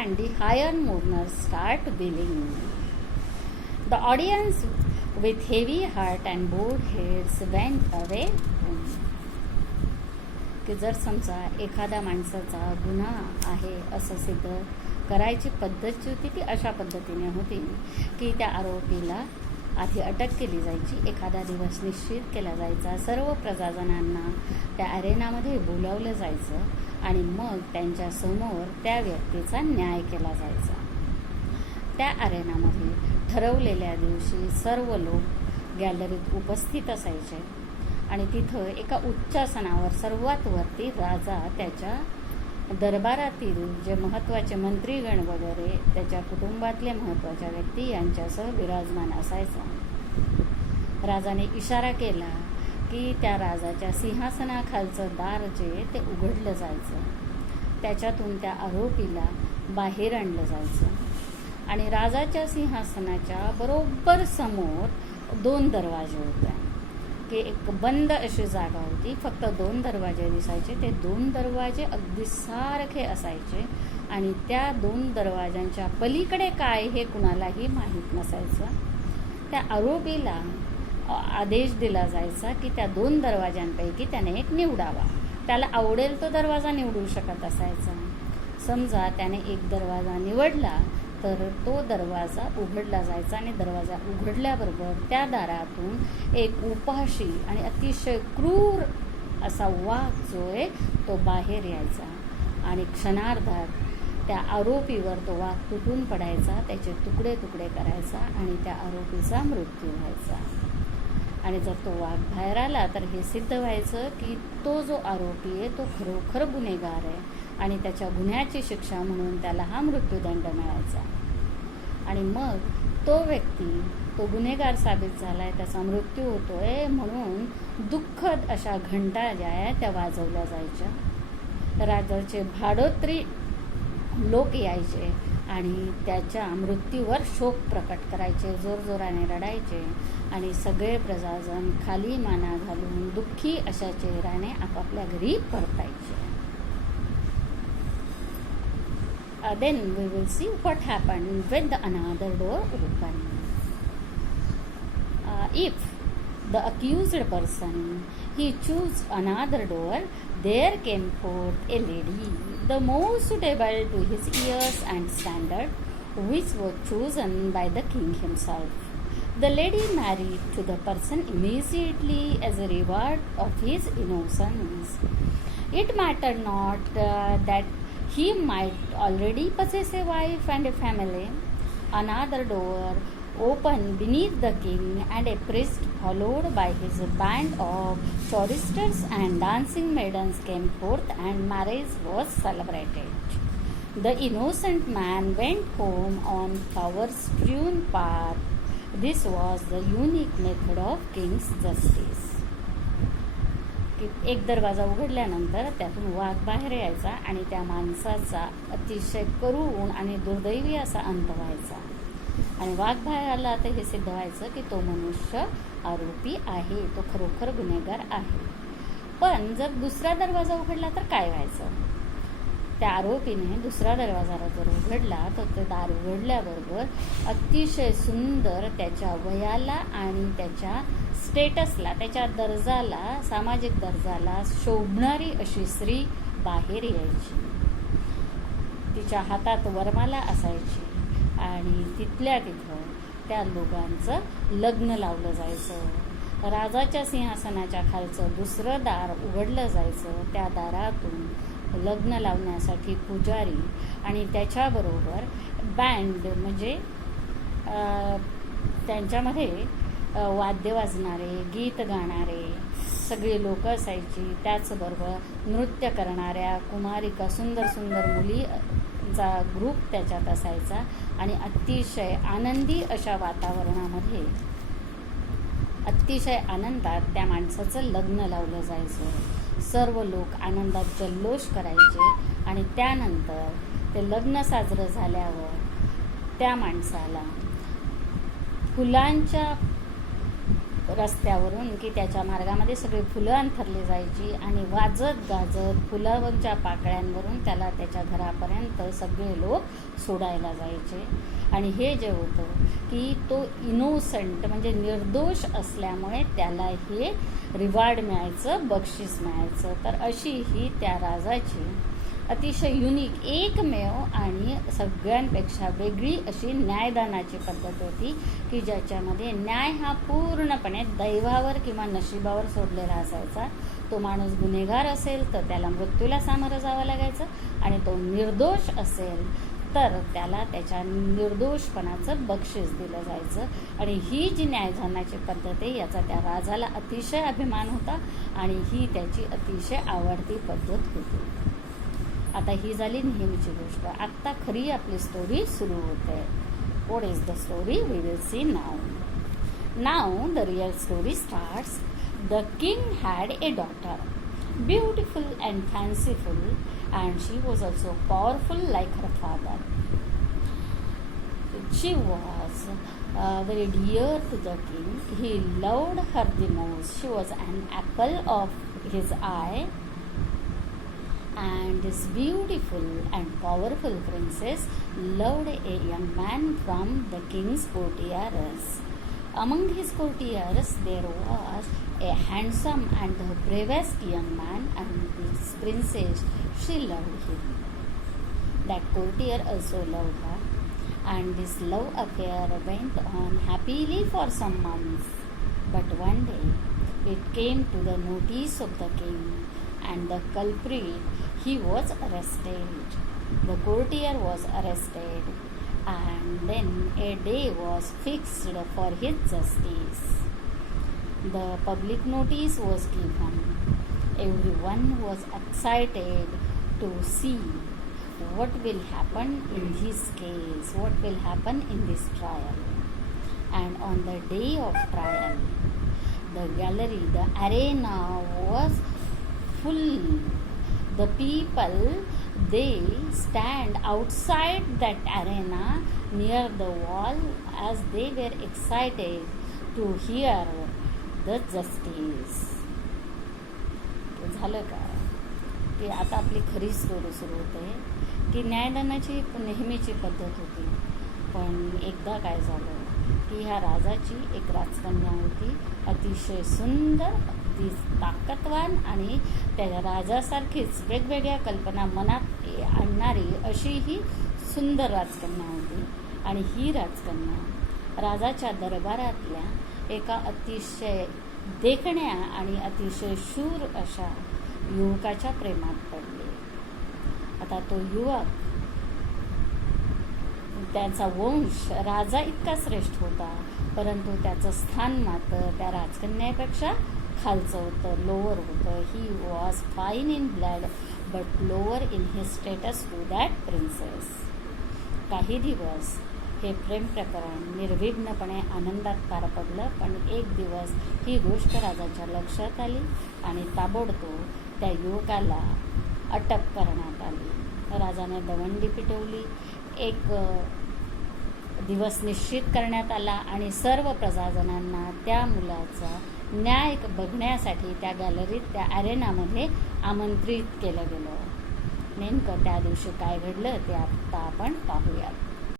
and the higher mourners start wailing. The audience, with heavy heart and bowed heads, went away home. की जर समजा एखाद्या माणसाचा गुन्हा आहे असं सिद्ध करायची पद्धत जी होती ती अशा पद्धतीने होती की त्या आरोपीला आधी अटक केली जायची, एखादा दिवस निश्चित केला जायचा, सर्व प्रजाजनांना त्या अरेनामध्ये बोलावलं जायचं आणि मग त्यांच्यासमोर त्या व्यक्तीचा न्याय केला जायचा. त्या अरेनामध्ये ठरवलेल्या दिवशी सर्व लोक गॅलरीत उपस्थित असायचे आणि तिथं एका उच्चासनावर सर्वात वरती राजा त्याच्या दरबारातील जे महत्त्वाचे मंत्रीगण वगैरे त्याच्या कुटुंबातले महत्त्वाच्या व्यक्ती यांच्यासह विराजमान असायचा. राजाने इशारा केला की त्या राजाच्या सिंहासनाखालचं दार जे ते उघडलं जायचं, त्याच्यातून त्या आरोपीला बाहेर आणलं जायचं आणि राजाच्या सिंहासनाच्या बरोबर समोर 2 दरवाजे होते की एक बंद अशी जागा होती, फक्त 2 दरवाजे दिसायचे. ते 2 दरवाजे अगदी सारखे असायचे आणि त्या 2 दरवाजांच्या पलीकडे काय हे कुणालाही माहीत नसायचं. त्या आरोपीला आदेश दिला जायचा की त्या 2 दरवाजांपैकी त्याने एक निवडावा. त्याला आवडेल तो दरवाजा निवडू शकत असायचा. समजा त्याने एक दरवाजा निवडला तर तो दरवाजा उघडला जायचा आणि दरवाजा उघडल्याबरोबर त्या दारातून एक उपाशी आणि अतिशय क्रूर असा वाघ जो आहे तो बाहेर यायचा आणि क्षणार्धात त्या आरोपीवर तो वाघ तुटून पडायचा, त्याचे तुकडे तुकडे करायचा आणि त्या आरोपीचा मृत्यू व्हायचा. आणि जर तो वाघ बाहेर आला तर हे सिद्ध व्हायचं की तो जो आरोपी आहे तो खरोखर गुन्हेगार आहे आणि त्याच्या गुन्ह्याची शिक्षा म्हणून त्याला हा मृत्यूदंड मिळायचा. आणि मग तो व्यक्ती तो गुन्हेगार साबित झाला आहे, त्याचा मृत्यू होतो आहे म्हणून दुःखद अशा घंटा ज्या आहेत त्या वाजवल्या जायच्या. राजाचे भाडोत्री लोक यायचे आणि त्याच्या मृत्यूवर शोक प्रकट करायचे, जोरजोराने रडायचे आणि सगळे प्रजाजन खाली माना घालून दुःखी अशा चेहऱ्याने आपापल्या घरी परतायचे. Then we will see what happened when the another door opened. If the accused person he chose another door, there came forth a lady, the most suitable to his years and standard, which was chosen by the king himself. The lady married to the person immediately as a reward of his innocence. It mattered not that he might already possess a wife and a family. Another door opened beneath the king, and a priest, followed by his band of choristers and dancing maidens, came forth, and marriage was celebrated. The innocent man went home on flower-strewn path. This was the unique method of king's justice. एक दरवाजा उघडल्यानंतर त्यातून वाघ बाहेर यायचा आणि त्या माणसाचा अतिशय करुण आणि दुर्दैवी असा अंत व्हायचा. आणि वाघ बाहेर आला तर हे सिद्ध व्हायचं की तो मनुष्य आरोपी आहे, तो खरोखर गुन्हेगार आहे. पण जर दुसरा दरवाजा उघडला तर काय व्हायचं? त्या आरोपीने दुसरा दरवाजा जर उघडला तर ते दार उघडल्याबरोबर अतिशय सुंदर त्याच्या वयाला आणि त्याच्या स्टेटसला, त्याच्या दर्जाला, सामाजिक दर्जाला शोभणारी अशी स्त्री बाहेर यायची. तिच्या हातात वरमाला असायची आणि तिथल्या तिथं त्या लोकांचं लग्न लावलं जायचं. राजाच्या सिंहासनाच्या खालचं दुसरं दार उघडलं जायचं. त्या दारातून लग्न लावण्यासाठी पुजारी आणि त्याच्याबरोबर बँड म्हणजे त्यांच्यामध्ये वाद्य वाजणारे, गीत गाणारे सगळे लोक असायची. त्याचबरोबर नृत्य करणाऱ्या कुमारिका, सुंदर सुंदर मुलीचा ग्रुप त्याच्यात असायचा आणि अतिशय आनंदी अशा वातावरणामध्ये अतिशय आनंदात त्या माणसाचं लग्न लावलं जायचं. सर्व लोक आनंदात जल्लोष करायचे आणि त्यानंतर ते लग्न साजरं झाल्यावर त्या माणसाला फुलांच्या रस्त्यावरून की त्याच्या मार्गामध्ये सगळी फुलं अंथरली जायची आणि वाजत गाजत फुलांच्या पाकळ्यांवरून त्याला त्याच्या घरापर्यंत सगळे लोक सोडायला जायचे. आणि हे जे होतं की तो इनोसंट म्हणजे निर्दोष असल्यामुळे त्याला हे रिवॉर्ड मिळायचं, बक्षीस मिळायचं. तर अशी ही त्या राजाची अतिशय युनिक, एकमेव आणि सगळ्यांपेक्षा वेगळी अशी न्यायदानाची पद्धत होती की ज्याच्यामध्ये न्याय हा पूर्णपणे दैवावर किंवा नशिबावर सोडलेला असायचा. तो माणूस गुन्हेगार असेल तर त्याला मृत्यूला सामोरं जावं लागायचं आणि तो निर्दोष असेल तर त्याला त्याच्या निर्दोषपणाचं बक्षीस दिलं जायचं. आणि ही जी न्यायदानाची पद्धत आहे याचा त्या राजाला अतिशय अभिमान होता आणि ही त्याची अतिशय आवडती पद्धत होती. आता ही झाली नेहमीची गोष्ट. आत्ता खरी आपली स्टोरी सुरू होते. What is the story we will see now. Now the real story starts. The king had a daughter, beautiful and fanciful, and she was also powerful like her father. She was very dear to the king. He loved her the most. She was an apple of his eye. And this beautiful and powerful princess loved a young man from the king's courtiers. Among his courtiers there was a handsome and the bravest young man, and this princess, she loved him. That courtier also loved her, and this love affair went on happily for some months. But one day it came to the notice of the king, and the culprit, he was arrested. The courtier was arrested, and then a day was fixed for his justice. The public notice was given. Everyone was excited to see what will happen in his case, what will happen in this trial. And on the day of trial, the gallery, the arena was full. The people, they stand outside that arena near the wall as they were excited to hear the justice. झालं का की आता आपली खरी story सुरू होते की न्यायदानाची नेहमीची पद्धत होती. पण एकदा काय झालं की ह्या राजाची एक राजकन्या होती, अतिशय सुंदर, अगदी ताकदवान आणि त्या राजासारखीच वेगवेगळ्या कल्पना मनात आणणारी अशी ही सुंदर राजकन्या होती. आणि ही राजकन्या राजाच्या दरबारातल्या एका अतिशय देखण्या आणि अतिशय शूर अशा युवकाच्या प्रेमात पडले. आता तो युवक, त्याचा वंश राजा इतका श्रेष्ठ होता, परंतु त्याचं स्थान मात्र त्या राजकन्यापेक्षा खालचं होतं, लोअर होतं. He was fine in blood but lower in his status to that princess. काही दिवस हे प्रेम प्रकरण निर्विघ्नपणे आनंदात पार पडलं. पण एक दिवस ही गोष्ट राजाच्या लक्षात आली आणि ताबडतोब त्या युवकाला अटक करण्यात आली. राजाने दवंडी पिटवली. एक दिवस निश्चित करण्यात आला आणि सर्व प्रजाजनांना त्या मुलाचा न्याय बघण्यासाठी त्या गॅलरीत, त्या अरेनामध्ये आमंत्रित केलं गेलं. नेमकं त्या दिवशी काय घडलं ते आता आपण पाहूयात.